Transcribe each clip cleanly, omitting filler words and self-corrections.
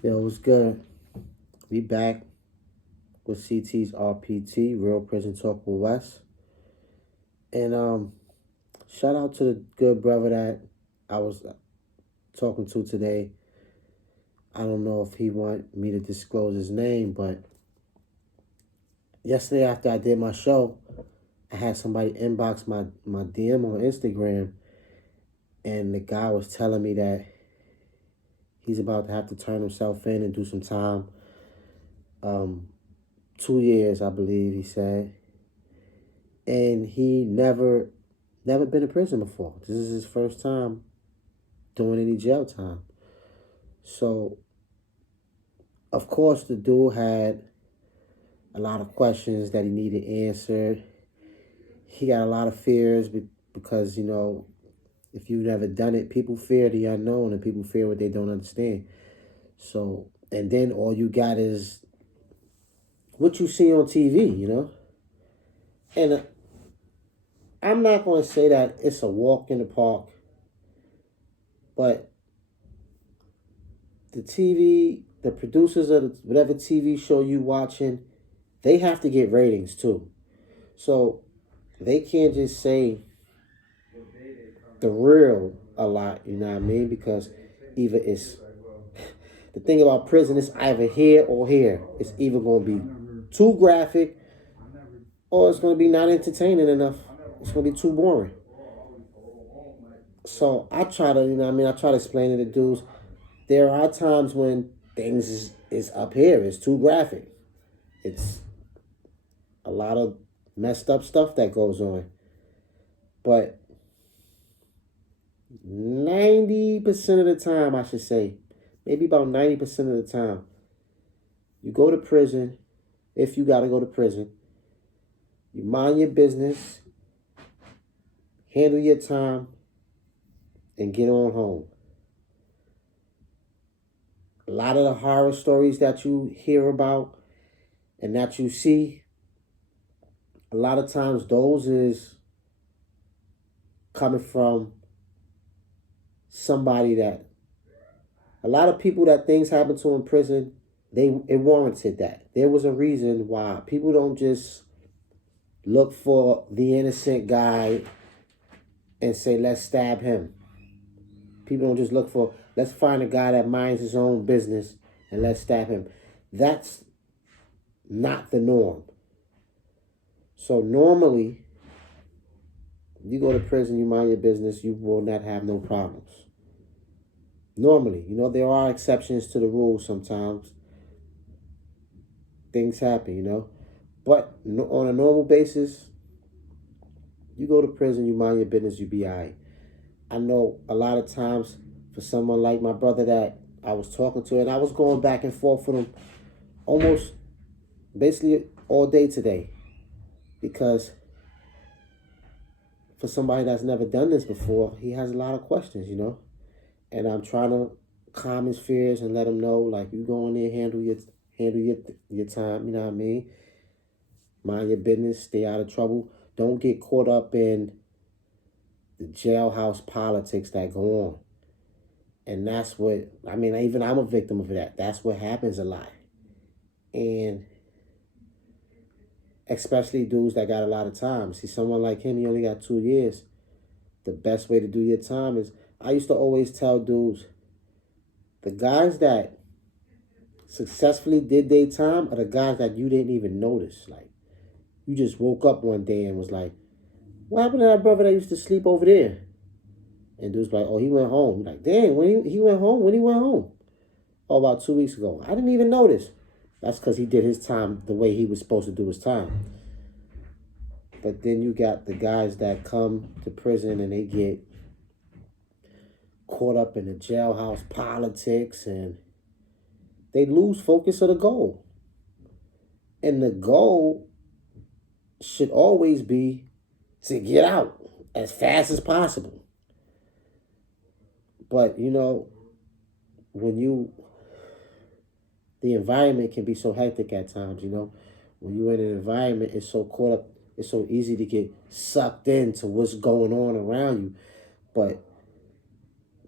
Yo, what's good? We back with CT's RPT, Real Prison Talk with Wes. And shout out to the good brother that I was talking to today. I don't know if he want me to disclose his name, but yesterday after I did my show, I had somebody inbox my DM on Instagram, and the guy was telling me that he's about to have to turn himself in and do some time. 2 years, I believe he said. And he never been in prison before. This is his first time doing any jail time. So, of course, the dude had a lot of questions that he needed answered. He got a lot of fears because, if you've never done it, people fear the unknown and people fear what they don't understand. So, and then all you got is what you see on TV. And I'm not going to say that it's a walk in the park, but the TV, the producers of whatever TV show you watching, they have to get ratings too. So they can't just say the real a lot, you know what I mean? Because either it's the thing about prison is either here or here. It's either going to be too graphic or it's going to be not entertaining enough. It's going to be too boring. So I try to, I try to explain to the dudes, there are times when things is up here. It's too graphic. It's a lot of messed up stuff that goes on. But 90% of the time, I should say, maybe about 90% of the time, you go to prison, if you got to go to prison, you mind your business, handle your time, and get on home. A lot of the horror stories that you hear about and that you see, a lot of times those is coming from somebody that a lot of people that things happen to in prison, it warranted that. There was a reason why people don't just look for the innocent guy and say, let's stab him. People don't just look for, let's find a guy that minds his own business and let's stab him. That's not the norm. So normally, you go to prison, you mind your business, you will not have no problems. Normally, there are exceptions to the rules sometimes. Things happen. But on a normal basis, you go to prison, you mind your business, you be all right. I know a lot of times for someone like my brother that I was talking to, and I was going back and forth with him almost basically all day today, because for somebody that's never done this before, he has a lot of questions. And I'm trying to calm his fears and let him know, like, you go in there, handle your time, you know what I mean? Mind your business, stay out of trouble. Don't get caught up in the jailhouse politics that go on. And that's what, even I'm a victim of that. That's what happens a lot. And especially dudes that got a lot of time. See, someone like him, he only got 2 years. The best way to do your time is, I used to always tell dudes, the guys that successfully did their time are the guys that you didn't even notice. Like, you just woke up one day and was like, what happened to that brother that used to sleep over there? And dude's like, oh, he went home. Like, dang, when he went home? When he went home? Oh, about 2 weeks ago. I didn't even notice. That's because he did his time the way he was supposed to do his time. But then you got the guys that come to prison and they get caught up in the jailhouse politics and they lose focus of the goal. And the goal should always be to get out as fast as possible. But, when the environment can be so hectic at times, when you're in an environment, it's so caught up, it's so easy to get sucked into what's going on around you. But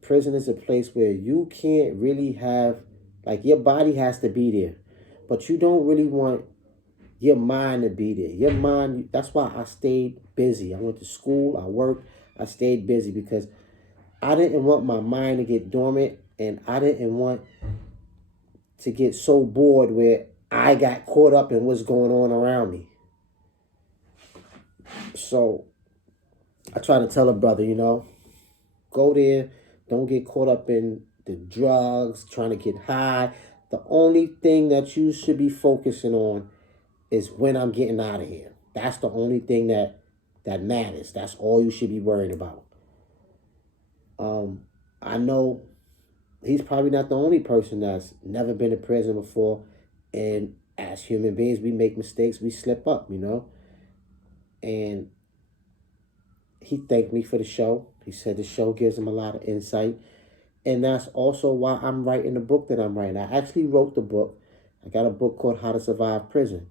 prison is a place where you can't really have Like your body has to be there, but you don't really want your mind to be there. Your mind, that's why I stayed busy. I went to school, I worked, I stayed busy because I didn't want my mind to get dormant, and I didn't want to get so bored where I got caught up in what's going on around me. So I try to tell a brother, go there, don't get caught up in the drugs, trying to get high. The only thing that you should be focusing on is when I'm getting out of here. That's the only thing that matters. That's all you should be worried about. I know he's probably not the only person that's never been in prison before, and as human beings, we make mistakes, we slip up, And he thanked me for the show. He said the show gives him a lot of insight. And that's also why I'm writing the book that I'm writing. I actually wrote the book. I got a book called How to Survive Prison.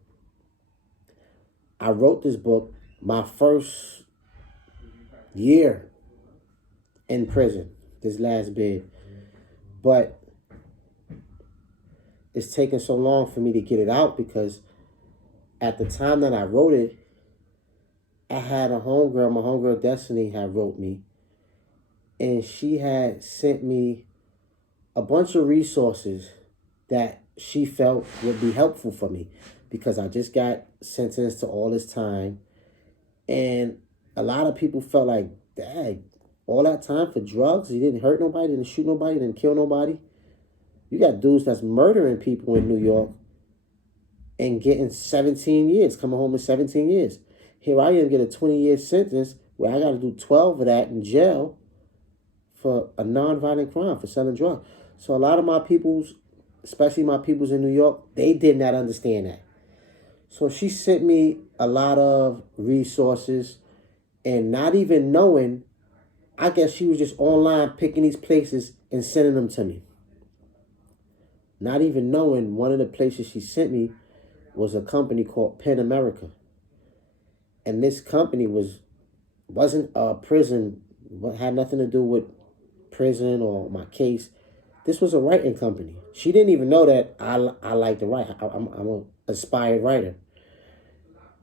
I wrote this book my first year in prison, this last bid. But it's taken so long for me to get it out because at the time that I wrote it, I had a homegirl, my homegirl Destiny had wrote me, and she had sent me a bunch of resources that she felt would be helpful for me because I just got sentenced to all this time. And a lot of people felt like, dang, all that time for drugs? He didn't hurt nobody, didn't shoot nobody, didn't kill nobody. You got dudes that's murdering people in New York and getting 17 years, coming home in 17 years. Here I am, get a 20-year sentence where I got to do 12 of that in jail for a non-violent crime, for selling drugs. So a lot of my peoples, especially my peoples in New York, they did not understand that. So she sent me a lot of resources, and not even knowing, I guess she was just online picking these places and sending them to me. Not even knowing, one of the places she sent me was a company called Penn America. And this company wasn't a prison, had nothing to do with prison or my case. This was a writing company. She didn't even know that I like to write. I'm an aspired writer.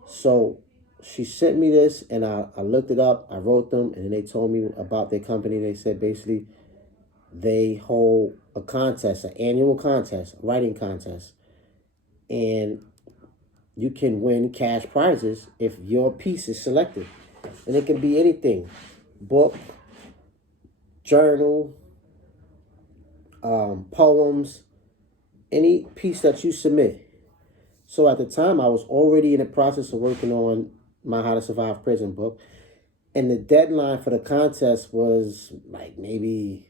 So she sent me this, and I looked it up. I wrote them, and then they told me about their company. They said basically they hold a contest, an annual contest, a writing contest. And you can win cash prizes if your piece is selected. And it can be anything. Book, journal, poems, any piece that you submit. So at the time, I was already in the process of working on my How to Survive Prison book. And the deadline for the contest was like maybe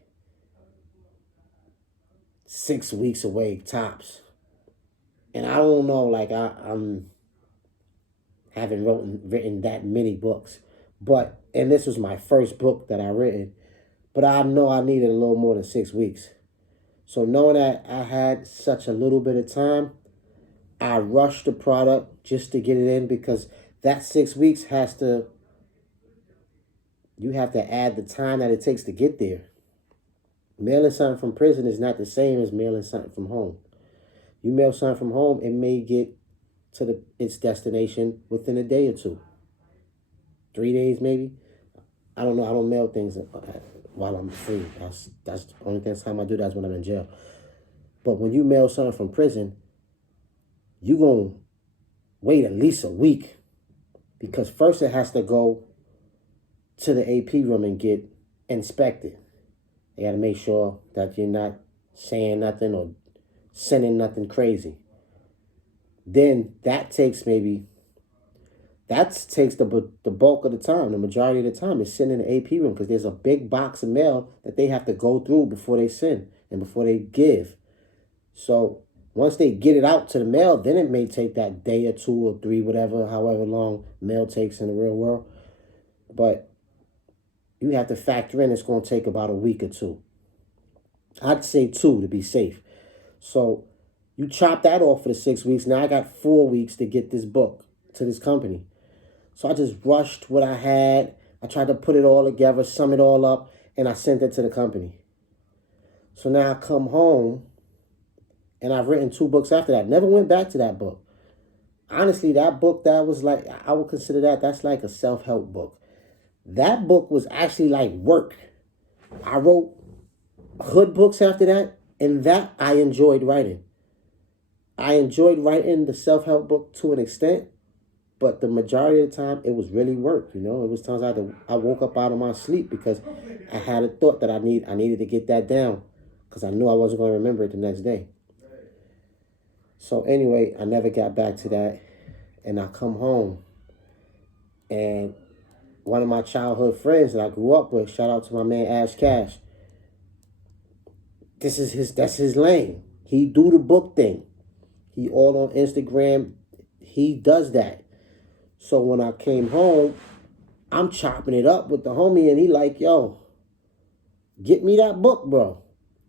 6 weeks away, tops. And I don't know, like I'm haven't written that many books. And this was my first book that I written. But I know I needed a little more than 6 weeks. So knowing that I had such a little bit of time, I rushed the product just to get it in because that 6 weeks you have to add the time that it takes to get there. Mailing something from prison is not the same as mailing something from home. You mail something from home, it may get to its destination within a day or two. 3 days maybe. I don't know. I don't mail things while I'm free. That's the only time I do that is when I'm in jail. But when you mail something from prison, you going to wait at least a week because first it has to go to the AP room and get inspected. They got to make sure that you're not saying nothing or sending nothing crazy. Then that takes the bulk of the time. The majority of the time is sitting in the AP room because there's a big box of mail that they have to go through before they send and before they give. So once they get it out to the mail, then it may take that day or 2 or 3, however long mail takes in the real world. But you have to factor in it's going to take about a week or 2. I'd say 2 to be safe. So you chop that off for the 6 weeks. Now I got 4 weeks to get this book to this company. So I just rushed what I had. I tried to put it all together, sum it all up, and I sent it to the company. So now I come home, And I've written 2 books after that. Never went back to that book. Honestly, that book, that was like, I would consider that's like a self-help book. That book was actually like work. I wrote hood books after that, and that I enjoyed writing. I enjoyed writing the self-help book to an extent, but the majority of the time, it was really work. It was times I woke up out of my sleep because I had a thought that I needed to get that down because I knew I wasn't going to remember it the next day. So anyway, I never got back to that, and I come home, and one of my childhood friends that I grew up with, shout out to my man Ash Cash, that's his lane. He do the book thing. He all on Instagram. He does that. So when I came home, I'm chopping it up with the homie, and he like, yo, get me that book, bro.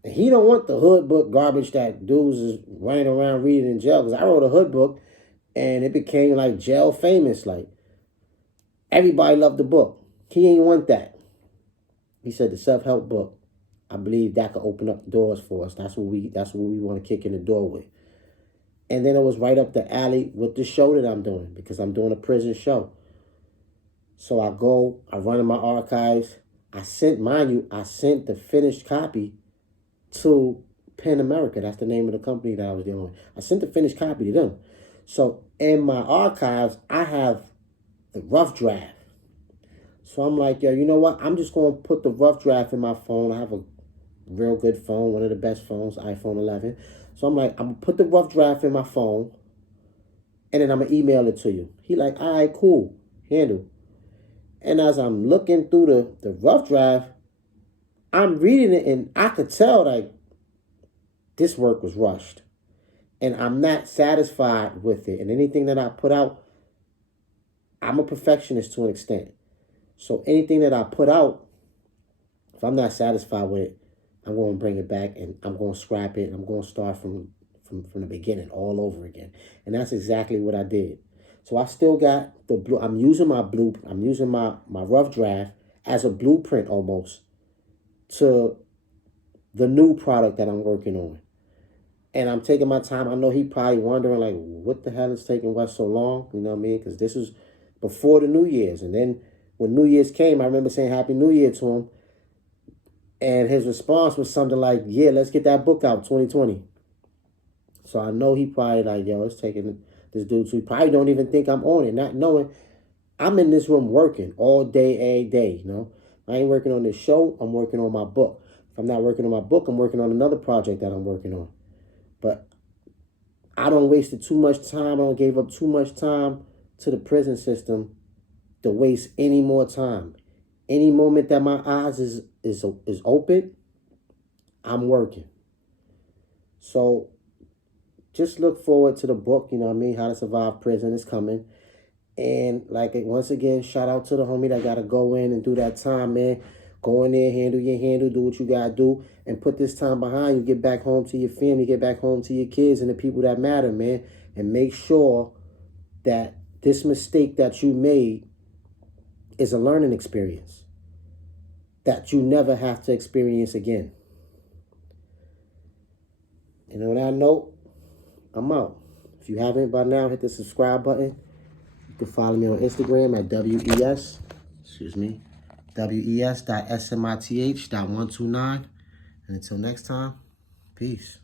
And he don't want the hood book garbage that dudes is running around reading in jail. Because I wrote a hood book, and it became like jail famous. Like, everybody loved the book. He ain't want that. He said the self-help book, I believe that could open up doors for us. That's what we want to kick in the door with. And then it was right up the alley with the show that I'm doing, because I'm doing a prison show. So I run in my archives. I sent the finished copy to Pen America. That's the name of the company that I was dealing with. I sent the finished copy to them. So in my archives, I have the rough draft. So I'm like, yo, you know what? I'm just going to put the rough draft in my phone. I have a real good phone, one of the best phones, iPhone 11. So I'm like, I'm going to put the rough draft in my phone, and then I'm going to email it to you. He like, all right, cool, handle. And as I'm looking through the rough draft, I'm reading it, and I could tell, like, this work was rushed. And I'm not satisfied with it. And anything that I put out, I'm a perfectionist to an extent. So anything that I put out, if I'm not satisfied with it, I'm going to bring it back, and I'm going to scrap it, and I'm going to start from the beginning all over again. And that's exactly what I did. So I still got the blue. I'm using my rough draft as a blueprint almost to the new product that I'm working on. And I'm taking my time. I know he probably wondering, like, what the hell is taking Wes so long? You know what I mean? Because this is before the New Year's. And then when New Year's came, I remember saying Happy New Year to him. And his response was something like, yeah, let's get that book out, 2020. So I know he probably like, yo, it's taking this dude. So he probably don't even think I'm on it, not knowing I'm in this room working all day, every day, I ain't working on this show. I'm working on my book. If I'm not working on my book, I'm working on another project that I'm working on. But I don't wasted too much time. I don't gave up too much time to the prison system to waste any more time. Any moment that my eyes is open, I'm working. So just look forward to the book, How to Survive Prison is coming. And once again, shout out to the homie that got to go in and do that time, man. Go in there, handle your handle, do what you got to do, and put this time behind you. Get back home to your family, get back home to your kids and the people that matter, man. And make sure that this mistake that you made is a learning experience that you never have to experience again. And on that note, I'm out. If you haven't by now, hit the subscribe button. You can follow me on Instagram at WES.SMITH.129. And until next time, peace.